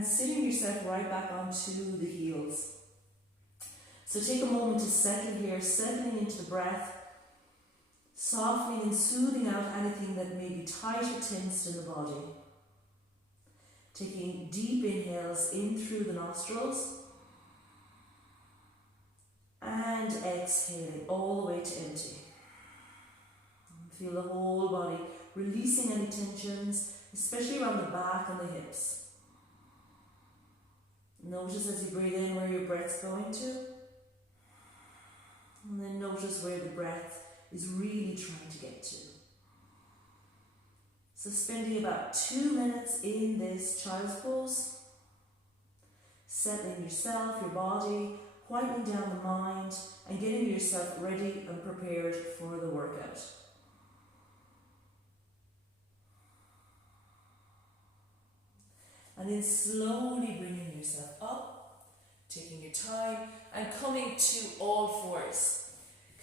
and sitting yourself right back onto the heels. So take a moment to settle here, settling into the breath, softening and soothing out anything that may be tight or tensed in the body. Taking deep inhales in through the nostrils and exhaling all the way to empty. Feel the whole body releasing any tensions, especially around the back and the hips. Notice as you breathe in where your breath's going to, and then notice where the breath is really trying to get to. So spending about 2 minutes in this child's pose, settling yourself, your body, quieting down the mind, and getting yourself ready and prepared for the workout. And then slowly bringing yourself up, taking your time, and coming to all fours.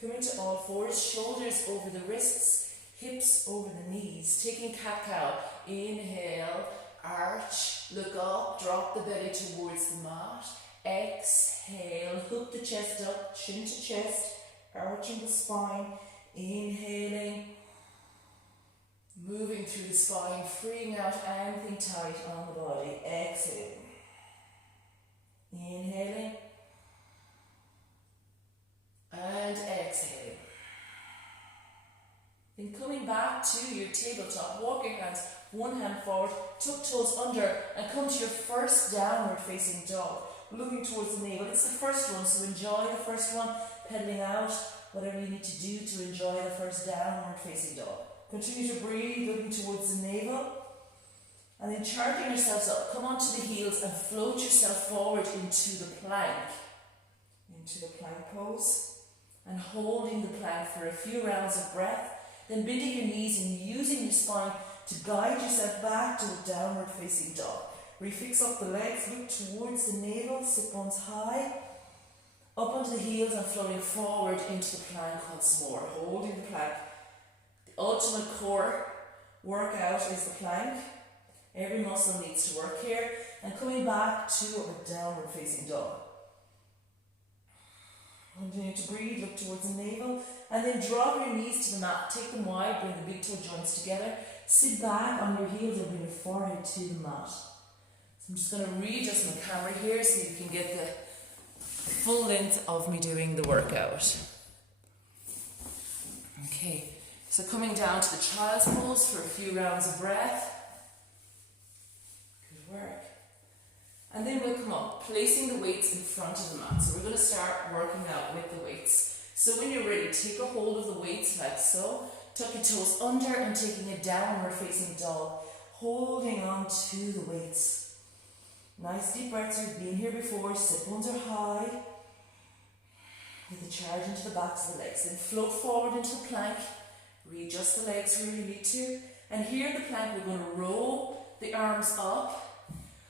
Coming to all fours, shoulders over the wrists, hips over the knees. Taking cat-cow, inhale, arch, look up, drop the belly towards the mat. Exhale, hook the chest up, chin to chest, arching the spine, inhaling, moving through the spine, freeing out anything tight on the body. Exhaling, inhaling, and exhaling. Then coming back to your tabletop, walk your hands, one hand forward, tuck toes under, and come to your first downward facing dog. Looking towards the navel. It's the first one, so enjoy the first one, pedaling out, whatever you need to do to enjoy the first downward facing dog. Continue to breathe, looking towards the navel, and then charging yourselves up. Come onto the heels and float yourself forward into the plank pose, and holding the plank for a few rounds of breath, then bending your knees and using your spine to guide yourself back to the downward facing dog. Refix up the legs, look towards the navel, sit bones high, up onto the heels and floating forward into the plank once more, holding the plank. The ultimate core workout is the plank. Every muscle needs to work here, and coming back to a downward facing dog. Continue to breathe, look towards the navel, and then drop your knees to the mat, take them wide, bring the big toe joints together, sit back on your heels and bring your forehead to the mat. I'm just going to readjust my camera here so you can get the full length of me doing the workout. Okay, so coming down to the child's pose for a few rounds of breath. Good work. And then we'll come up, placing the weights in front of the mat. So we're going to start working out with the weights. So when you're ready, take a hold of the weights like so. Tuck your toes under and taking a downward facing dog, holding on to the weights. Nice deep breaths. You've been here before. Sit bones are high. With a charge into the backs of the legs. Then float forward into the plank. Readjust the legs where you need to. And here in the plank, we're going to roll the arms up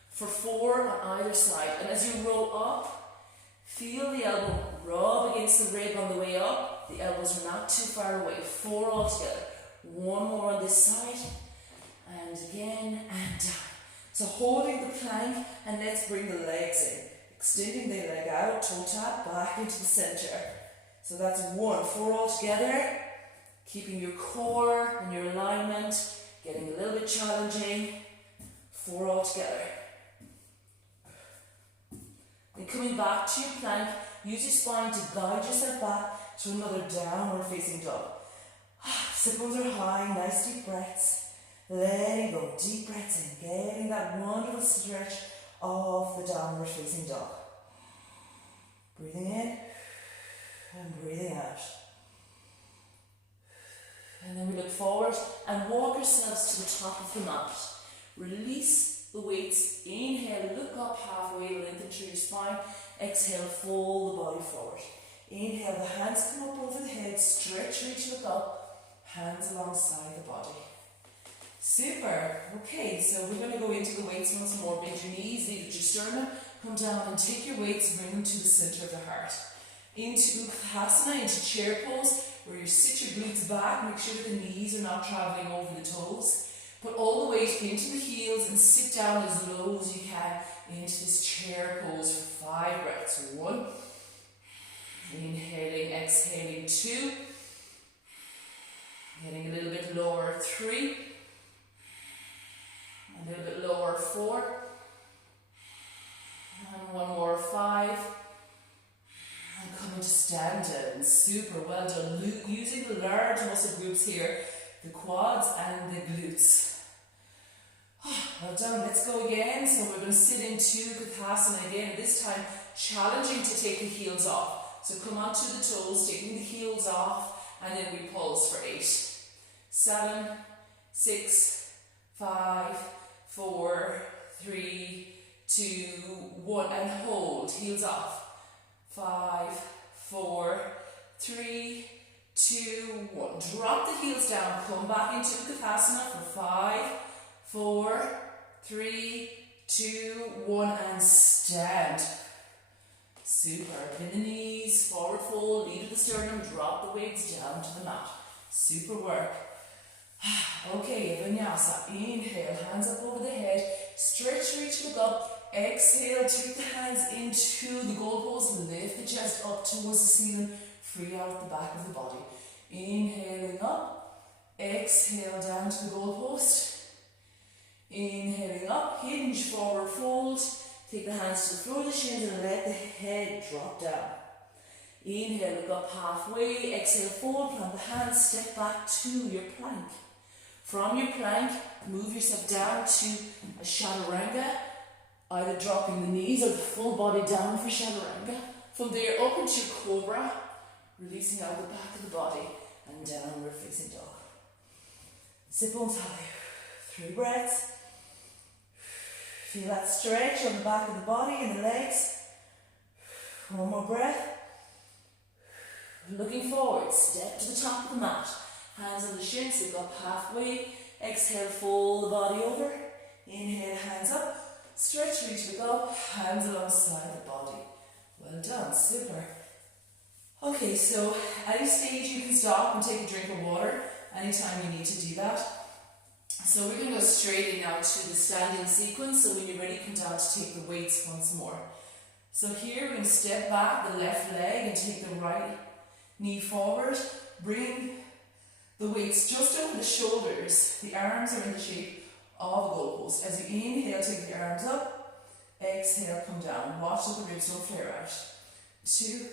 for 4 on either side. And as you roll up, feel the elbow rub against the rib on the way up. The elbows are not too far away. 4 all together. 1 more on this side. And again, and down. So holding the plank, and let's bring the legs in. Extending the leg out, toe tap, back into the center. So that's 1, 4 all together. Keeping your core and your alignment, getting a little bit challenging. 4 all together. Then coming back to your plank, use your spine to guide yourself back to another downward facing dog. Sit bones are high, nice deep breaths. Letting go, deep breaths in, getting that wonderful stretch of the downward facing dog. Breathing in and breathing out. And then we look forward and walk ourselves to the top of the mat. Release the weights, inhale, look up halfway, lengthen through your spine. Exhale, fold the body forward. Inhale, the hands come up over the head, stretch, reach, look up, hands alongside the body. Super. Okay, so we're going to go into the weights once more. Bend your knees, lead at your sternum, come down and take your weights and bring them to the center of the heart. Into Uttanasana, into chair pose, where you sit your glutes back, make sure that the knees are not traveling over the toes. Put all the weight into the heels and sit down as low as you can. into this chair pose for 5 breaths. 1, inhaling, exhaling, 2, getting a little bit lower, 3, a little bit lower, 4, and one more, 5, and coming to stand down. Super, well done. Using the large muscle groups here, the quads and the glutes. Well done, let's go again. So we're going to sit into Kathasana again, this time challenging to take the heels off. So come onto the toes, taking the heels off, and then we pulse for 8, 7, 6, 5, 4, 3, 2, 1, and hold, heels off. 5, 4, 3, 2, 1. Drop the heels down, come back into Kathasana for 5, 4, 3, 2, 1, and stand. Super. Bend the knees, forward fold, lead to the sternum, drop the weights down to the mat. Super work. Okay, Vinyasa. Inhale, hands up over the head, stretch, reach, look up. Exhale, take the hands into the goalpost, lift the chest up towards the ceiling, free out the back of the body. Inhaling up, exhale down to the goalpost. Inhaling up, hinge, forward fold. Take the hands to the floor of the shins and let the head drop down. Inhale, look up halfway. Exhale, fold, plant the hands, step back to your plank. From your plank, move yourself down to a chaturanga, either dropping the knees or the full body down for chaturanga. From there, up into your cobra, releasing out the back of the body, and downward facing dog. Sit bones high. 3 breaths. Feel that stretch on the back of the body and the legs. 1 more breath. Looking forward, step to the top of the mat. Hands on the shins, look up halfway. Exhale, fold the body over. Inhale, hands up. Stretch, reach, look up. Hands alongside the body. Well done, super. Okay, so at any stage you can stop and take a drink of water anytime you need to do that. So we're going to go straight in now to the standing sequence. So when you're ready, come down to take the weights once more. So here we're going to step back the left leg and take the right knee forward. Bring the weights just over the shoulders. The arms are in the shape of a goalpost. As you inhale, take the arms up. Exhale, come down. Watch that the ribs don't flare out. 2,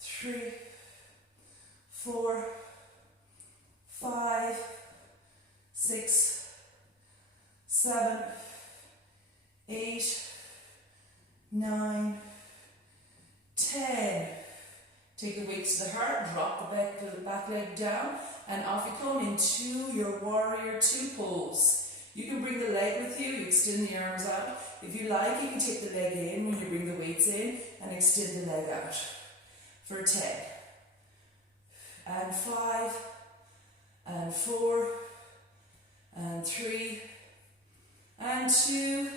3, 4, 5, 6, 7, 8, 9, 10. Take the weights to the heart, drop the back leg down, and off you come into your warrior 2 pose. You can bring the leg with you, you extend the arms out. If you like, you can take the leg in when you bring the weights in and extend the leg out for 10. And 5, and 4, and 3, and 2,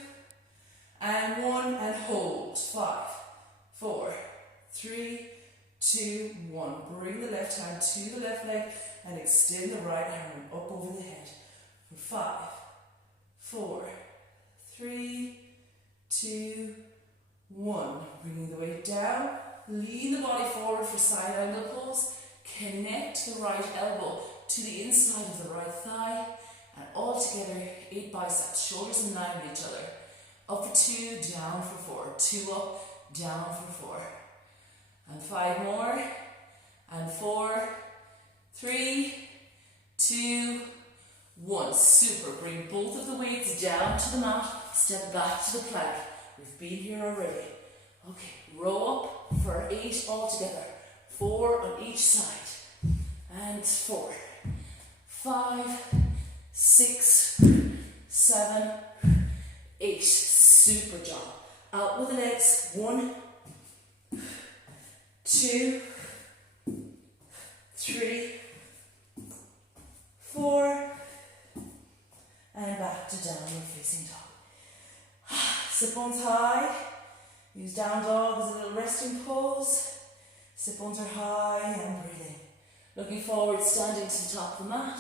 and 1, and hold. 5, 4, 3, 2, 1. Bring the left hand to the left leg and extend the right arm up over the head for 5, 4, 3, 2, 1. Bringing the weight down. Lean the body forward for side angle pose. Connect the right elbow to the inside of the right thigh. And all together, 8 biceps, shoulders in line with each other. Up for 2, down for 4. 2 up, down for 4. And 5 more. And 4, 3, 2, 1. Super. Bring both of the weights down to the mat. Step back to the plank. We've been here already. Okay, row up for 8 all together. 4 on each side. And 4, 5, 6, 7, 8. Super job. Out with the legs. 1, 2, 3, 4, and back to downward facing dog. Sit bones high. Use down dog as a little resting pose. Sit bones are high and breathing. Looking forward, standing to the top of the mat.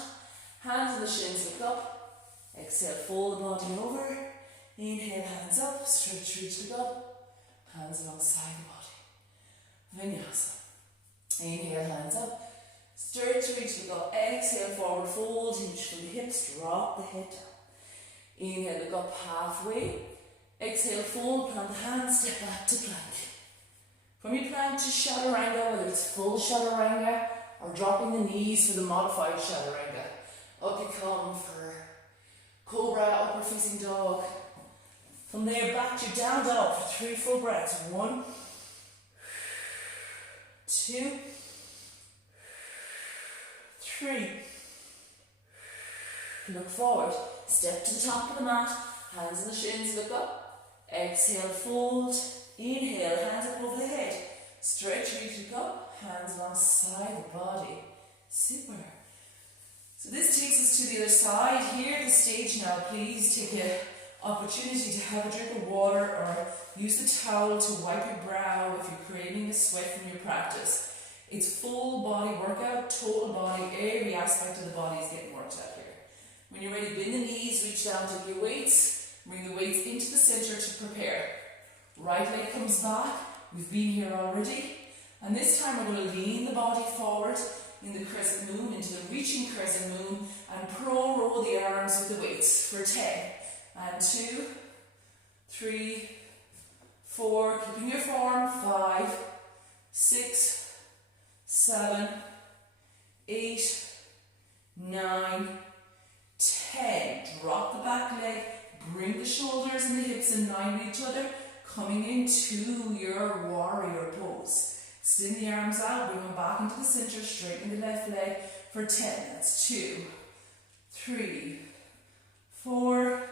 Hands on the shins, look up. Exhale, fold the body over. Inhale, hands hands up, stretch, reach, look up, hands alongside the body. Vinyasa. Inhale, hands up, stretch, reach, look up, exhale, forward fold, hinge from the hips, drop the head down. Inhale, look up halfway, exhale, fold, plant the hands, step back to plank. From your plank to chaturanga, whether it's full chaturanga or dropping the knees for the modified chaturanga. Up you come for cobra, upward facing dog. From there, back to down dog for 3 full breaths. 1, 2, 3. Look forward, step to the top of the mat, hands on the shins, look up. Exhale, fold. Inhale, hands up over the head. Stretch, reach, look up, hands alongside the body. Super. So this takes us to the other side. Here at the stage now, please take an opportunity to have a drink of water or use the towel to wipe your brow if you're creating a sweat from your practice. It's full body workout, total body, every aspect of the body is getting worked out here. When you're ready, bend the knees, reach down, take your weights, bring the weights into the center to prepare. Right leg comes back, we've been here already, and this time we're going to lean the body forward in the crescent moon, into the reaching crescent moon, and pro-roll the arms with the weights for 10, and 2, 3, 4, keeping your form, 5, 6, 7, 8, 9, 10. Drop the back leg, bring the shoulders and the hips in line with each other, coming into your warrior pose. Extend the arms out, bring them back into the center, straighten the left leg for 10. That's 2, 3, 4,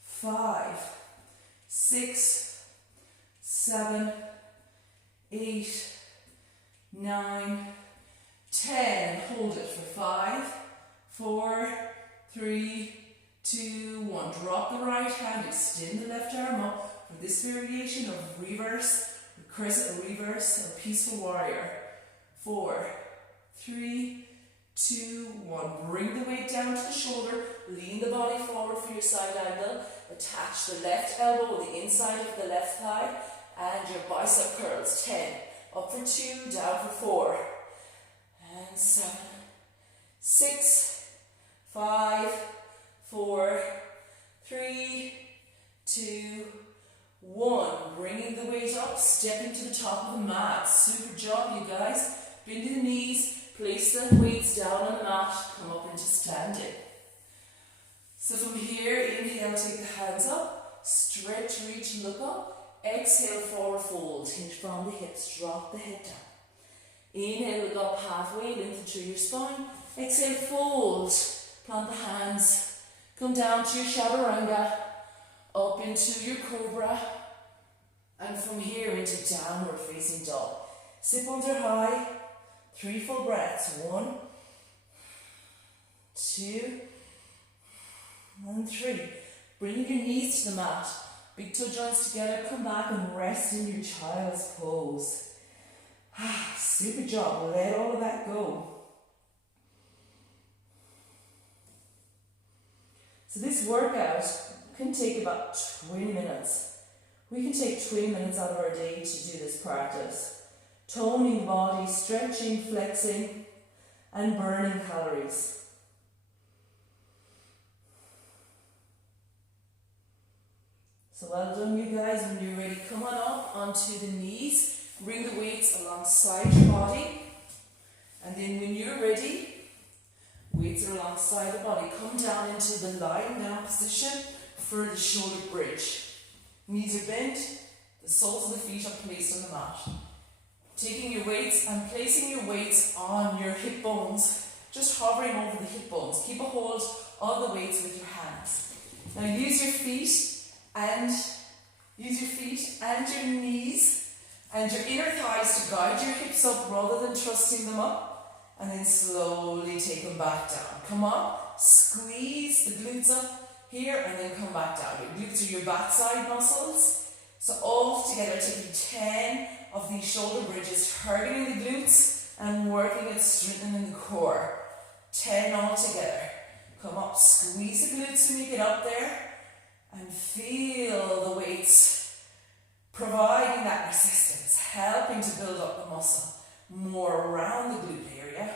5, 6, 7, 8, 9, 10. Hold it for 5, 4, 3, 2, 1. Drop the right hand, extend the left arm up for this variation of reverse, crescent reverse, or peaceful warrior. 4, 3, 2, 1. Bring the weight down to the shoulder, lean the body forward for your side angle, attach the left elbow with the inside of the left thigh, and your bicep curls. 10, up for 2, down for 4, and 7, 6, 5, 4, 3, 2, 1. Bringing the weight up, stepping to the top of the mat. Super job, you guys. Bend the knees, place the weights down on the mat, come up into standing. So from here, inhale, take the hands up, stretch, reach, look up. Exhale, forward fold, hinge from the hips, drop the head down. Inhale, look up halfway, lengthen through your spine. Exhale, fold, plant the hands, come down to your chaturanga, up into your cobra, and from here into downward facing dog. Sit bones are high, 3 full breaths. 1, 2, and 3. Bring your knees to the mat, big toe joints together, come back and rest in your child's pose. Super job, let all of that go. So this workout can take about 20 minutes. We can take 20 minutes out of our day to do this practice. Toning the body, stretching, flexing, and burning calories. So well done, you guys. When you're ready, come on up onto the knees. Bring the weights alongside your body. And then when you're ready, weights are alongside the body. Come down into the lying down position for the shoulder bridge. Knees are bent, the soles of the feet are placed on the mat. Taking your weights and placing your weights on your hip bones, just hovering over the hip bones. Keep a hold of the weights with your hands. Now use your feet and your knees and your inner thighs to guide your hips up rather than thrusting them up, and then slowly take them back down. Come on, squeeze the glutes up here and then come back down. Your glutes are your backside muscles. So all together, taking 10 of these shoulder bridges, targeting the glutes and working at strengthening the core. 10 all together. Come up, squeeze the glutes when you get up there and feel the weight weights, providing that resistance, helping to build up the muscle more around the glute area,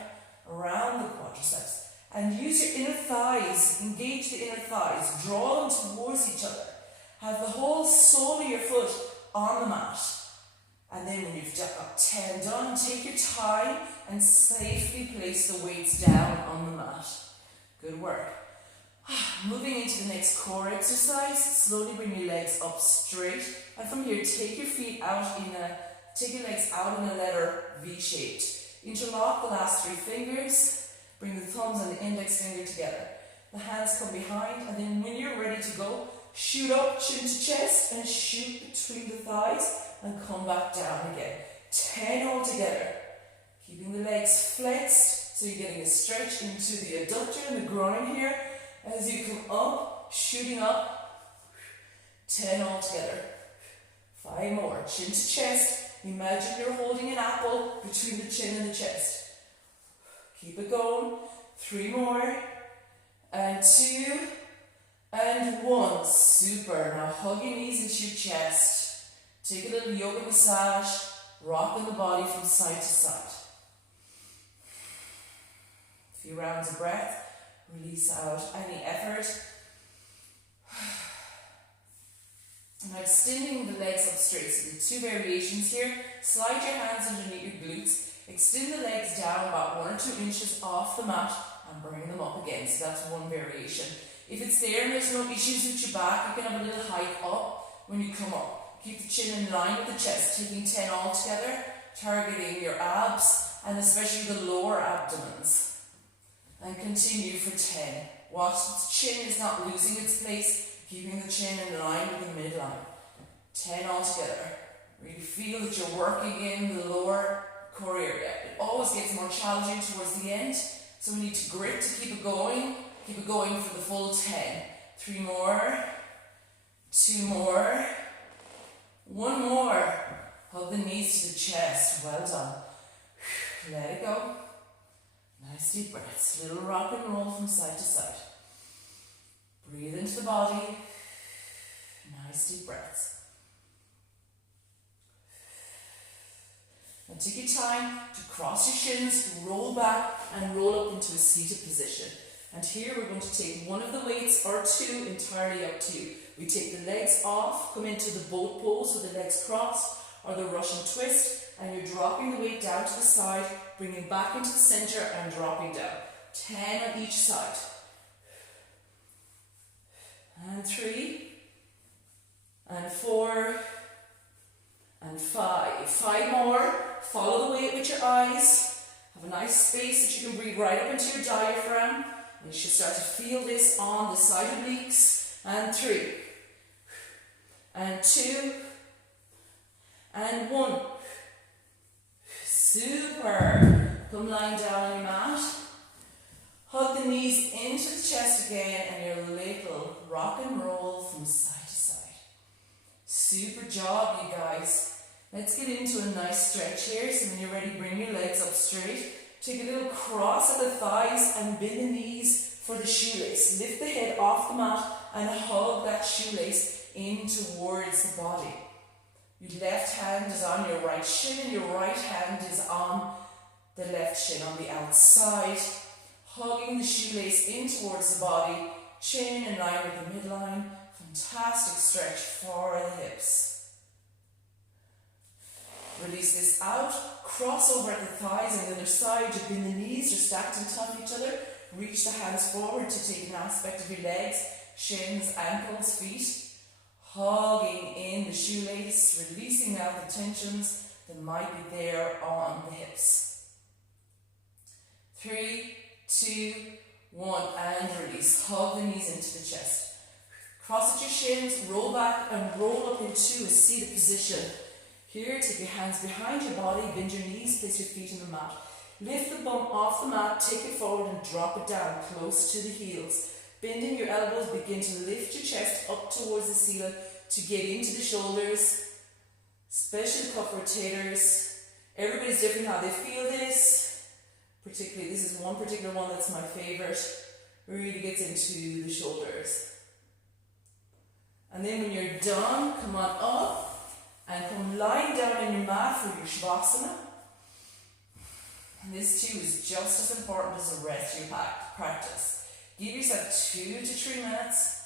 around the quadriceps. And use your inner thighs, engage the inner thighs, draw them towards each other. Have the whole sole of your foot on the mat. And then when you've got 10 done, take your time and safely place the weights down on the mat. Good work. Moving into the next core exercise, slowly bring your legs up straight. And from here, take your legs out in a letter V-shaped. Interlock the last 3 fingers. Bring the thumbs and the index finger together. The hands come behind, and then when you're ready to go, shoot up, chin to chest, and shoot between the thighs, and come back down again. 10 all together. Keeping the legs flexed, so you're getting a stretch into the adductor and the groin here. As you come up, shooting up. 10 all together. 5 more. Chin to chest. Imagine you're holding an apple between the chin and the chest. Keep it going. 3 more. And 2. And 1. Super. Now hug your knees into your chest. Take a little yoga massage. Rocking the body from side to side. A few rounds of breath. Release out any effort. Now extending the legs up straight. So the 2 variations here. Slide your hands underneath your glutes. Extend the legs down about 1 or 2 inches off the mat and bring them up again. So that's one variation. If it's there and there's no issues with your back, you can have a little hike up when you come up. Keep the chin in line with the chest, taking 10 all together, targeting your abs and especially the lower abdomens. And continue for 10. Watch the chin is not losing its place, keeping the chin in line with the midline. 10 all together. Really feel that you're working in the lower core area. It always gets more challenging towards the end, so we need to grip to keep it going. Keep it going for the full 10. 3 more. 2 more. 1 more. Hug the knees to the chest. Well done. Let it go. Nice deep breaths. Little rock and roll from side to side. Breathe into the body. Nice deep breaths. And take your time to cross your shins, roll back and roll up into a seated position. And here we're going to take one of the weights or 2, entirely up to you. We take the legs off, come into the boat pose with the legs crossed or the Russian twist, and you're dropping the weight down to the side, bringing back into the center and dropping down. 10 on each side. And 3, and 4, and 5. 5 more. Follow the weight with your eyes. Have a nice space that you can breathe right up into your diaphragm. And you should start to feel this on the side obliques. And 3, and 2, and 1. Super. Come lying down on your mat. Hug the knees into the chest again and your little rock and roll from side to side. Super job, you guys. Let's get into a nice stretch here. So when you're ready, bring your legs up straight. Take a little cross at the thighs and bend the knees for the shoelace. Lift the head off the mat and hug that shoelace in towards the body. Your left hand is on your right shin and your right hand is on the left shin on the outside. Hugging the shoelace in towards the body, chin in line with the midline. Fantastic stretch for the hips. Release this out, cross over at the thighs on the other side, you bend the knees, you're stacked on top of each other. Reach the hands forward to take an aspect of your legs, shins, ankles, feet. Hugging in the shoelace, releasing out the tensions that might be there on the hips. 3, 2, 1, and release. Hug the knees into the chest. Cross at your shins, roll back and roll up into a seated position. Here, take your hands behind your body, bend your knees, place your feet on the mat. Lift the bum off the mat, take it forward and drop it down close to the heels. Bending your elbows, begin to lift your chest up towards the ceiling to get into the shoulders. Special cuff rotators. Everybody's different how they feel this. Particularly, this is one particular one that's my favorite. Really gets into the shoulders. And then when you're done, come on up and come lying down on your mat for your Shavasana. And this too is just as important as the rest of your practice. Give yourself 2 to 3 minutes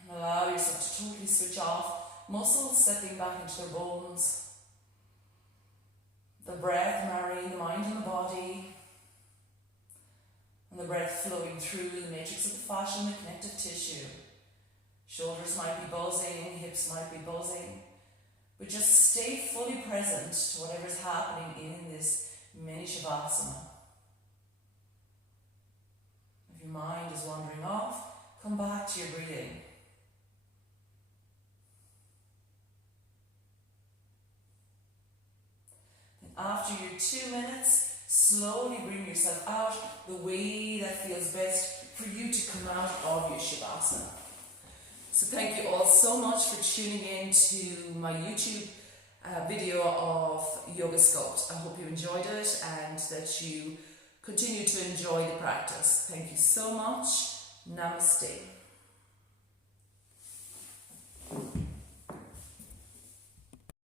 and allow yourself to totally switch off. Muscles settling back into their bones. The breath marrying the mind and the body. And the breath flowing through the matrix of the fascia and the connective tissue. Shoulders might be buzzing, hips might be buzzing. But just stay fully present to whatever's happening in this mini Shavasana. If your mind is wandering off, come back to your breathing. And after your 2 minutes, slowly bring yourself out the way that feels best for you to come out of your Shavasana. So thank you all so much for tuning in to my YouTube video of Yoga Sculpt. I hope you enjoyed it and that you continue to enjoy the practice. Thank you so much. Namaste.